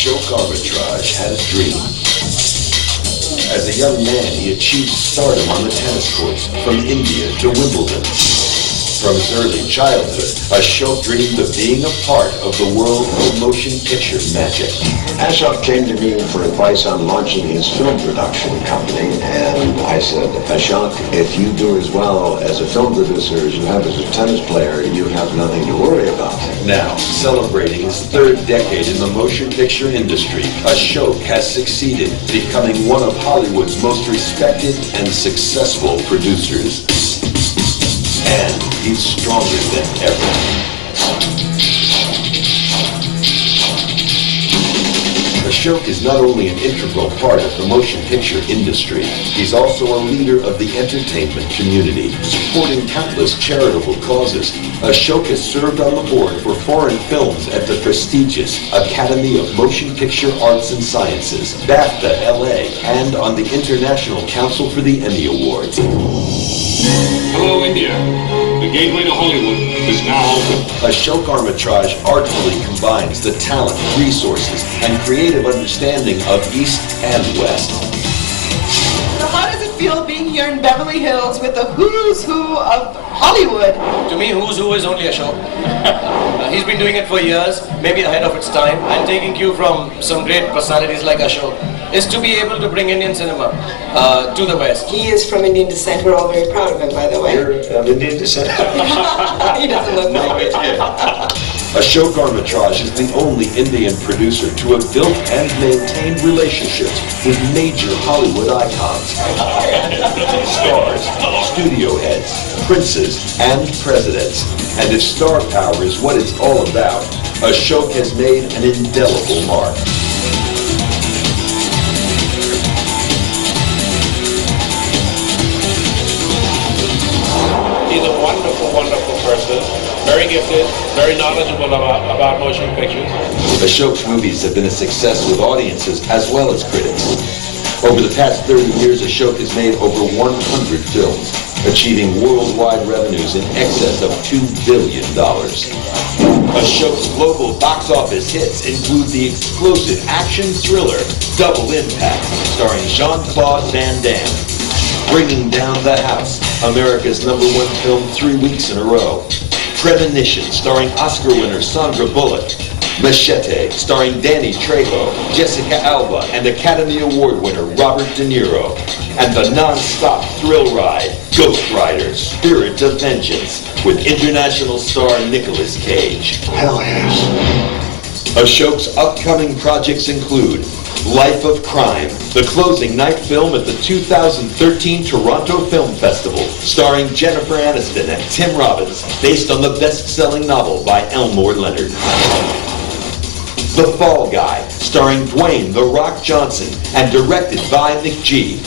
Ashok Amritraj had a dream. As a young man, he achieved stardom on the tennis courts, from India to Wimbledon. From his early childhood, Ashok dreamed of being a part of the world of motion picture magic. Ashok came to me for advice on launching his film production company, and I said, Ashok, if you do as well as a film producer as you have as a tennis player, you have nothing to worry about. Now, celebrating his third decade in the motion picture industry, Ashok has succeeded, becoming one of Hollywood's most respected and successful producers. And he's stronger than ever. Ashok is not only an integral part of the motion picture industry, he's also a leader of the entertainment community, supporting countless charitable causes. Ashok has served on the board for foreign films at the prestigious Academy of Motion Picture Arts and Sciences, BAFTA LA, and on the International Council for the Emmy Awards. Hello, India. The gateway to Hollywood is now open. Ashok Amritraj artfully combines the talent, resources, and creative understanding of East and West. So how does it feel being here in Beverly Hills with the who's who of Hollywood? To me, who's who is only Ashok. He's been doing it for years, maybe ahead of its time, and taking cue from some great personalities like Ashok is to be able to bring Indian cinema to the West. He is from Indian descent. We're all very proud of him, by the way. You're of Indian descent? He doesn't look like it. Ashok Amritraj is the only Indian producer to have built and maintained relationships with major Hollywood icons, stars, studio heads, princes, and presidents. And if star power is what it's all about, Ashok has made an indelible mark. He's a wonderful, wonderful person, very gifted, very knowledgeable about motion pictures. Ashok's movies have been a success with audiences as well as critics. Over the past 30 years, Ashok has made over 100 films, achieving worldwide revenues in excess of $2 billion. Ashok's global box office hits include the explosive action thriller Double Impact, starring Jean-Claude Van Damme, Bringing Down the House, America's #1 film 3 weeks in a row, Premonition, starring Oscar winner Sandra Bullock, Machete, starring Danny Trejo, Jessica Alba, and Academy Award winner Robert De Niro, and the non-stop thrill ride, Ghost Rider, Spirit of Vengeance, with international star Nicolas Cage. Hell yes. Ashok's upcoming projects include Life of Crime, the closing night film at the 2013 Toronto Film Festival, starring Jennifer Aniston and Tim Robbins, based on the best-selling novel by Elmore Leonard. The Fall Guy, starring Dwayne "The Rock" Johnson and directed by McG.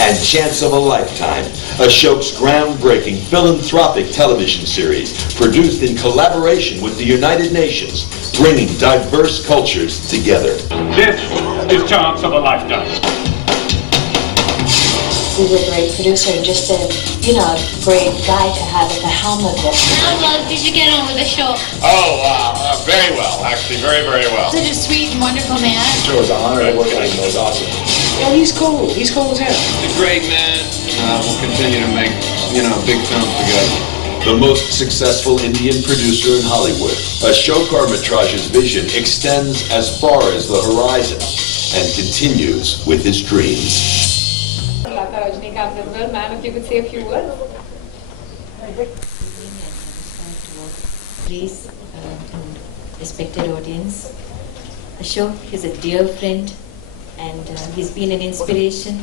And Chance of a Lifetime, Ashok's groundbreaking philanthropic television series, produced in collaboration with the United Nations, bringing diverse cultures together. This is Chance of a Lifetime. He's a great producer, just a, great guy to have at the helm of this. How well did you get on with the show? Oh, very well, actually, very, very well. Such a sweet and wonderful man. Sure, it was an honor to work with him. It was awesome. Yeah, he's cool. He's cool as hell. He's a great man. We'll continue to make, big films together. The most successful Indian producer in Hollywood, Ashok Amritraj's vision extends as far as the horizon and continues with his dreams. Ma'am, if you could say a few words. Please, respected audience, Ashok is a dear friend, and he's been an inspiration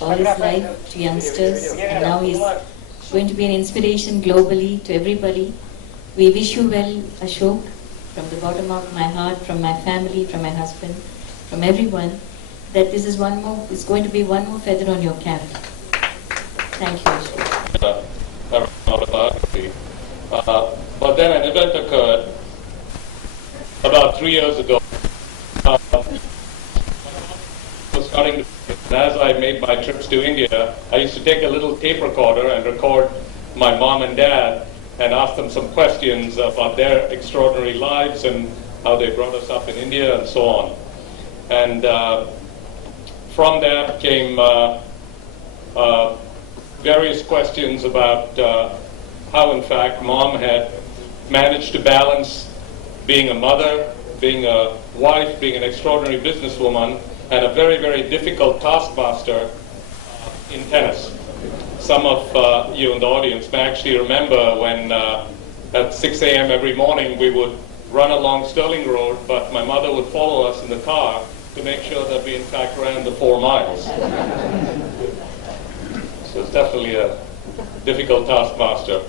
all his life to youngsters, and now he's going to be an inspiration globally to everybody. We wish you well, Ashok, from the bottom of my heart, from my family, from my husband, from everyone, that this is it's going to be one more feather on your cap. Thank you, Ashok. But then an event occurred about 3 years ago. As I made my trips to India, I used to take a little tape recorder and record my mom and dad and ask them some questions about their extraordinary lives and how they brought us up in India, and so on. And from that came various questions about how, in fact, Mom had managed to balance being a mother, being a wife, being an extraordinary businesswoman, and a very, very difficult taskmaster in tennis. Some of you in the audience may actually remember when at 6 a.m. every morning we would run along Sterling Road, but my mother would follow us in the car to make sure that we in fact ran the 4 miles. So it's definitely a difficult taskmaster.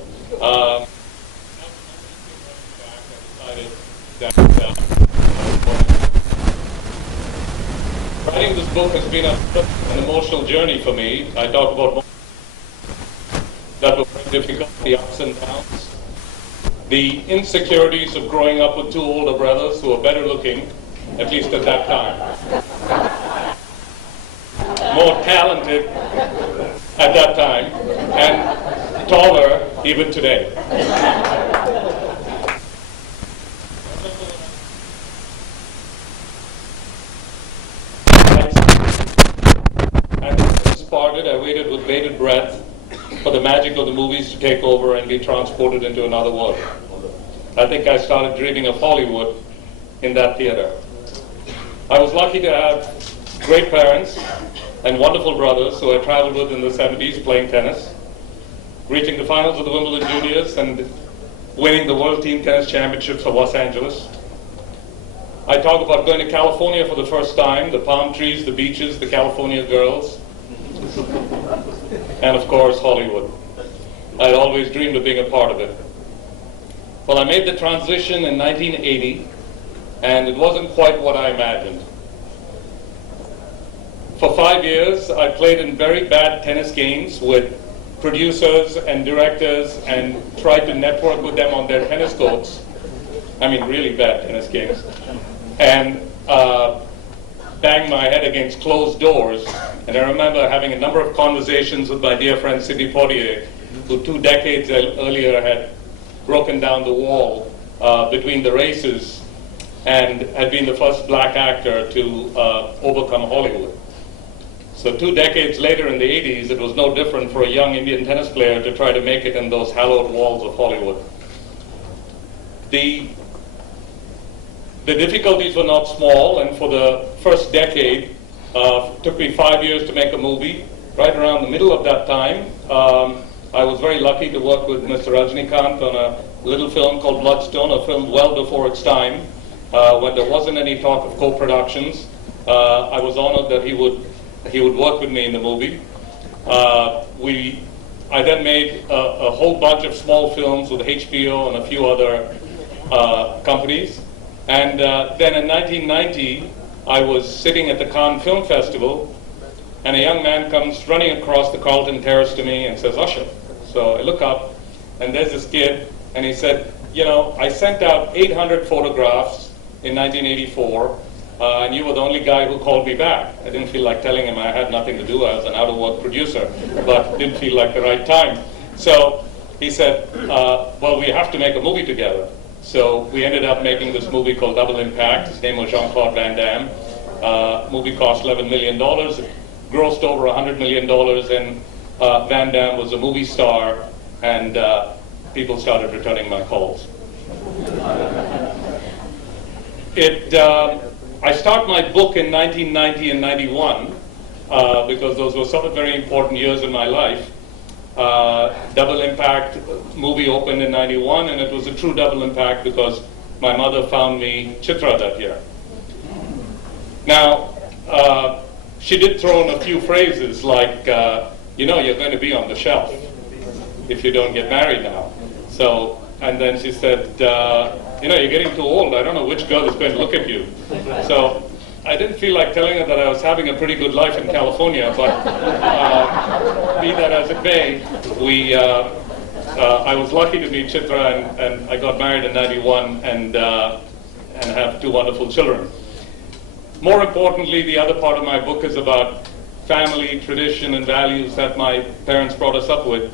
Writing this book has been an emotional journey for me. I talk about that were very difficult, the ups and downs, the insecurities of growing up with 2 older brothers who were better looking, at least at that time, more talented at that time, and taller even today. And as parted, I waited with bated breath for the magic of the movies to take over and be transported into another world. I think I started dreaming of Hollywood in that theater. I was lucky to have great parents and wonderful brothers who I traveled with in the 70s playing tennis, reaching the finals of the Wimbledon Juniors and winning the World Team Tennis Championships of Los Angeles. I talk about going to California for the first time, the palm trees, the beaches, the California girls, and of course Hollywood. I had always dreamed of being a part of it. Well, I made the transition in 1980, and it wasn't quite what I imagined. For 5 years, I played in very bad tennis games with producers and directors and tried to network with them on their tennis courts. I mean, really bad tennis games. And banged my head against closed doors. And I remember having a number of conversations with my dear friend Sidney Poitier, who 2 decades earlier had broken down the wall between the races and had been the first black actor to overcome Hollywood. So 2 decades later in the 80s, it was no different for a young Indian tennis player to try to make it in those hallowed walls of Hollywood. The difficulties were not small, and for the first decade, it took me 5 years to make a movie. Right around the middle of that time, I was very lucky to work with Mr. Rajnikant on a little film called Bloodstone, a film well before its time, when there wasn't any talk of co-productions. I was honored that he would work with me in the movie. I then made a whole bunch of small films with HBO and a few other companies. And then in 1990, I was sitting at the Cannes Film Festival, and a young man comes running across the Carlton Terrace to me and says, "Ashok." So I look up, and there's this kid, and he said, "You know, I sent out 800 photographs in 1984, and you were the only guy who called me back." I didn't feel like telling him I had nothing to do. I was an out-of-work producer, but didn't feel like the right time. So he said, well, we have to make a movie together. So we ended up making this movie called Double Impact. His name was Jean-Claude Van Damme. Movie cost $11 million. It grossed over $100 million, and Van Damme was a movie star, and people started returning my calls. I start my book in 1990 and 91 because those were sort of very important years in my life. Double Impact movie opened in 91, and it was a true double impact because my mother found me Chitra that year. Now, she did throw in a few phrases like, you know, you're going to be on the shelf if you don't get married now. So, and then she said, you know, you're getting too old. I don't know which girl is going to look at you. So I didn't feel like telling her that I was having a pretty good life in California, but be that as it may, I was lucky to meet Chitra, and I got married in 91 and have 2 wonderful children. More importantly, the other part of my book is about family, tradition, and values that my parents brought us up with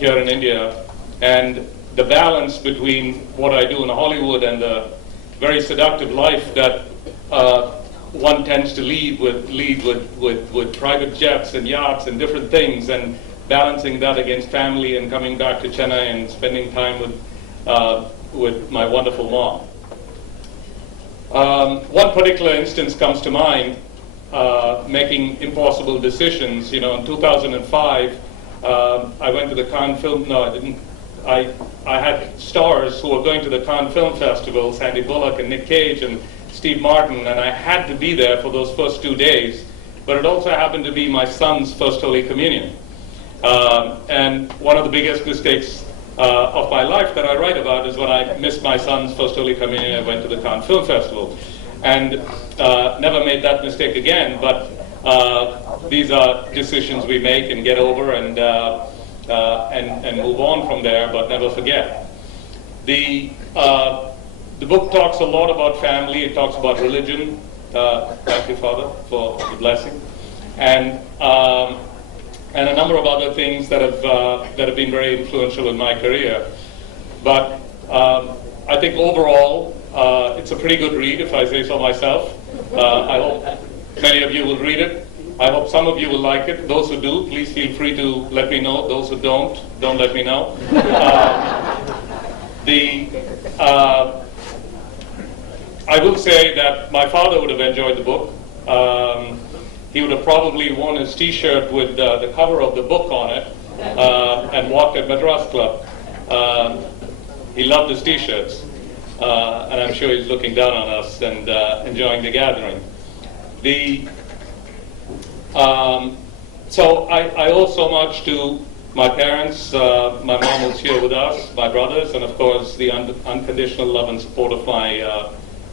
here in India, and the balance between what I do in Hollywood and the very seductive life that one tends to lead with private jets and yachts and different things, and balancing that against family and coming back to Chennai and spending time with my wonderful mom. One particular instance comes to mind, making impossible decisions. You know, in 2005, I went to the Cannes Film. No, I didn't. I had stars who were going to the Cannes Film Festival, Sandy Bullock and Nick Cage and Steve Martin, and I had to be there for those first 2 days. But it also happened to be my son's first Holy Communion. And one of the biggest mistakes of my life that I write about is when I missed my son's first Holy Communion. I went to the Cannes Film Festival, and never made that mistake again. But these are decisions we make and get over and move on from there, but never forget. The book talks a lot about family. It talks about religion. Thank you, Father, for the blessing, and a number of other things that have been very influential in my career. But I think overall, it's a pretty good read, if I say so myself. I hope many of you will read it. I hope some of you will like it. Those who do, please feel free to let me know. Those who don't let me know. I will say that my father would have enjoyed the book. He would have probably worn his T-shirt with the cover of the book on it and walked at Madras Club. He loved his T-shirts, and I'm sure he's looking down on us and enjoying the gathering. So I owe so much to my parents. My mom was here with us, my brothers, and of course the unconditional love and support of my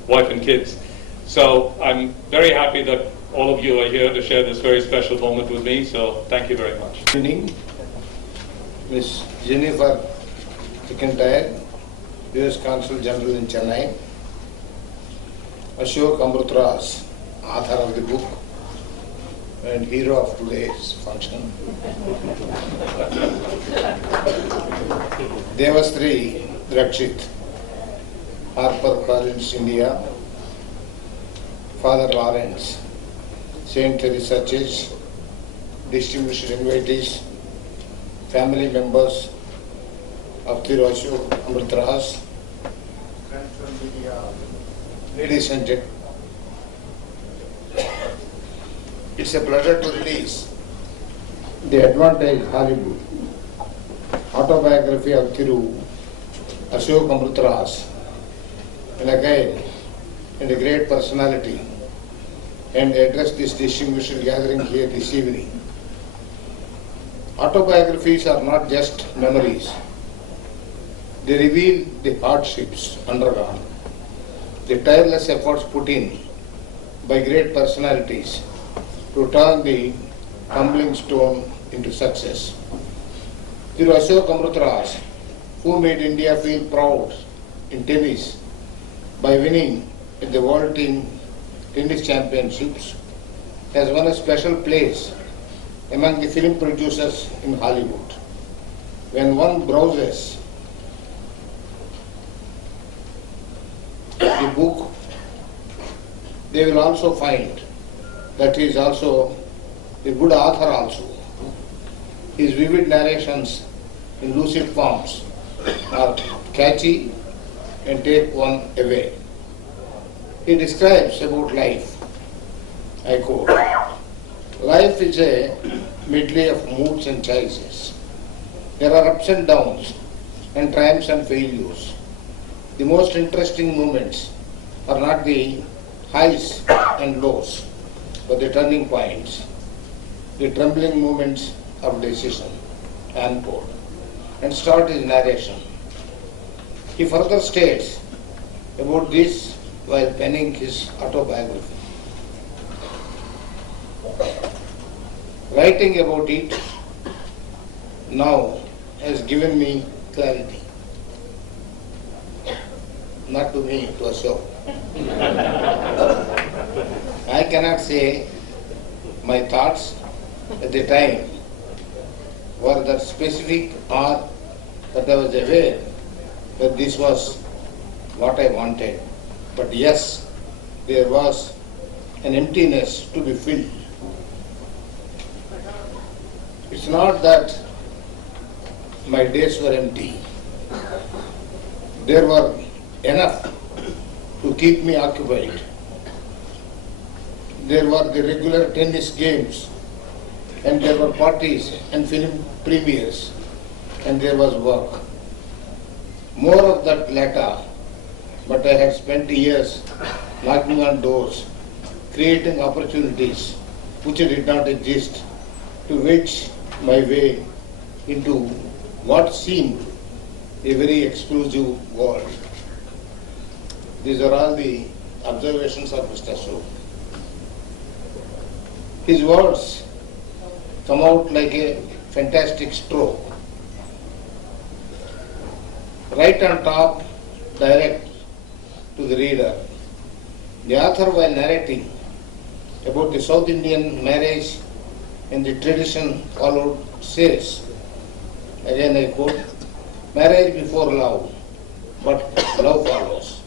wife and kids. So I'm very happy that all of you are here to share this very special moment with me. So thank you very much. Good evening, Miss Jennifer McIntyre, U.S. Consul General in Chennai, Ashok Amritraj, author of the book and hero of today's function, Devasri Rakshit, Harper Collins, India, Father Lawrence, St. Teresa Church, distinguished invitees, family members of Thiru Ashok Amritraj, ladies and gentlemen. It's a pleasure to release The Advantage Hollywood, autobiography of Thiru Ashok Amritraj, and again, and a great personality, and address this distinguished gathering here this evening. Autobiographies are not just memories. They reveal the hardships undergone, the tireless efforts put in by great personalities to turn the tumbling stone into success. Thiru Ashok Amritraj, who made India feel proud in tennis by winning at the World Team Tennis Championships, has won a special place among the film producers in Hollywood. When one browses the book, they will also find that he is also a good author also. His vivid narrations in lucid forms are catchy and take one away. He describes about life, I quote, "Life is a medley of moods and choices. There are ups and downs and triumphs and failures. The most interesting moments are not the highs and lows, but the turning points, the trembling moments of decision," unquote, and start his narration. He further states about this while penning his autobiography. Writing about it now has given me clarity. Not to me, to Ashok. I cannot say my thoughts at the time were that specific or that I was aware that this was what I wanted But yes, there was an emptiness to be filled. It's not that my days were empty. There were enough to keep me occupied. There were the regular tennis games, and there were parties and film premieres, and there was work. More of that later, but I had spent years knocking on doors, creating opportunities which did not exist, to wedge my way into what seemed a very exclusive world. These are all the observations of Mr. Ashok. His words come out like a fantastic stroke. Right on top, direct to the reader. The author, while narrating about the South Indian marriage and the tradition followed, says, again I quote, "Marriage before love, but love follows.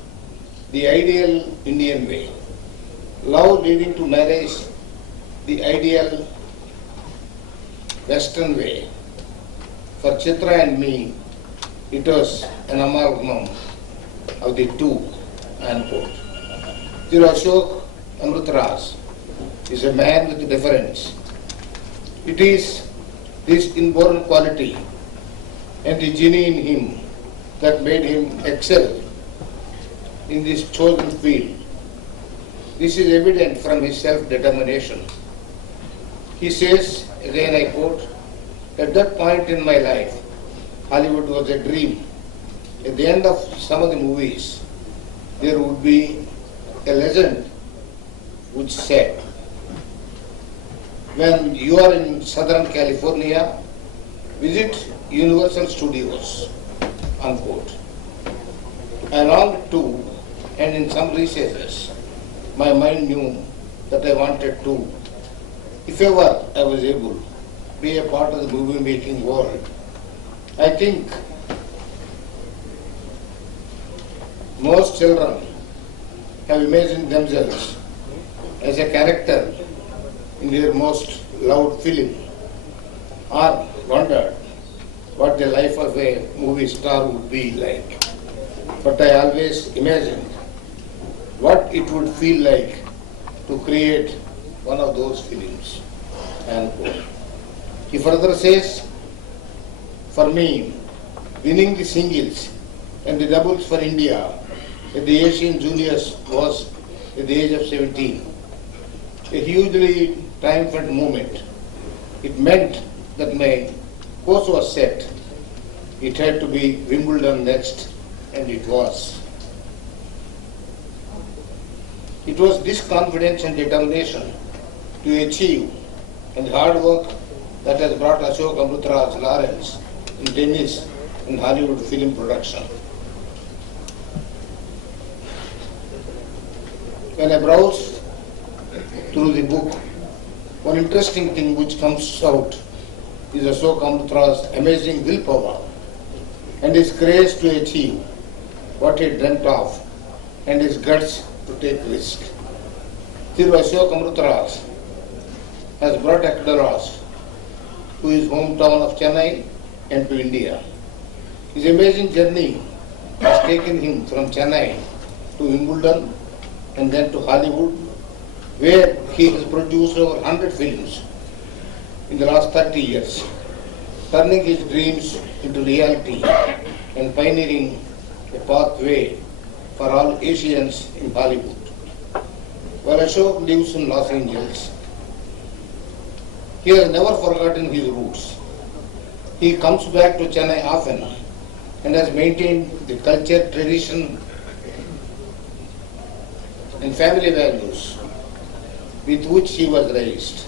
The ideal Indian way. Love leading to marriage, the ideal Western way. For Chitra and me, it was an amalgam of the two," unquote. Ashok Amritraj is a man with difference. It is this inborn quality and the genie in him that made him excel in this chosen field. This is evident from his self-determination. He says, again I quote, "At that point in my life, Hollywood was a dream. At the end of some of the movies, there would be a legend which said, when you are in Southern California, visit Universal Studios," unquote. I longed to, and in some recesses, my mind knew that I wanted to, if ever I was able, be a part of the movie making world. I think most children have imagined themselves as a character in their most loved film, or wondered what the life of a movie star would be like. But I always imagined what it would feel like to create one of those films. And he further says, "For me, winning the singles and the doubles for India at the Asian Juniors was at the age of 17. A hugely triumphant moment. It meant that my course was set. It had to be Wimbledon next, and it was. It was this confidence and determination to achieve and hard work that has brought Ashok Amritraj laurels in tennis and Hollywood film production. When I browsed through the book, one interesting thing which comes out is Ashok Amritraj's amazing willpower and his grace to achieve what he dreamt of and his guts to take risk. Ashok Amritraj has brought Akdaras to his hometown of Chennai and to India. His amazing journey has taken him from Chennai to Wimbledon and then to Hollywood, where he has produced over 100 films in the last 30 years, turning his dreams into reality and pioneering a pathway for all Asians in Hollywood. While Ashok lives in Los Angeles, he has never forgotten his roots. He comes back to Chennai often and has maintained the culture, tradition, and family values with which he was raised.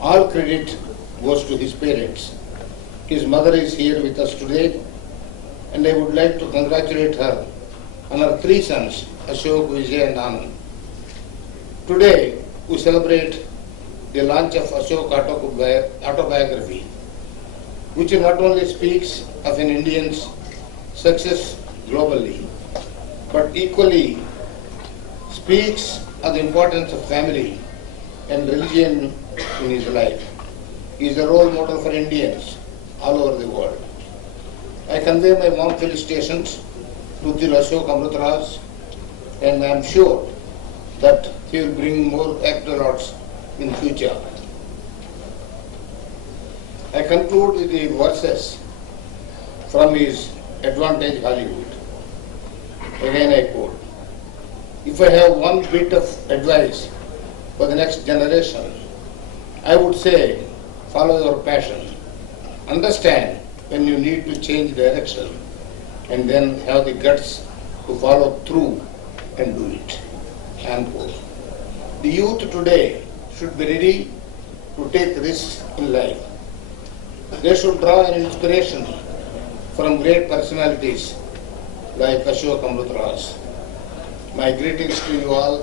All credit goes to his parents. His mother is here with us today, and I would like to congratulate her on her 3 sons, Ashok, Vijay and Anand. Today, we celebrate the launch of Ashok autobiography, which not only speaks of an Indian's success globally, but equally speaks of the importance of family and religion in his life. He is a role model for Indians all over the world. I convey my warm felicitations to the Ashok Amritraj, and I am sure that he will bring more accolades in future. I conclude with the verses from his Advantage Hollywood. Again I quote, "If I have one bit of advice for the next generation, I would say follow your passion. Understand when you need to change direction, and then have the guts to follow through and do it." Unquote. The youth today should be ready to take risks in life. They should draw an inspiration from great personalities like Ashok Amritraj. My greetings to you all.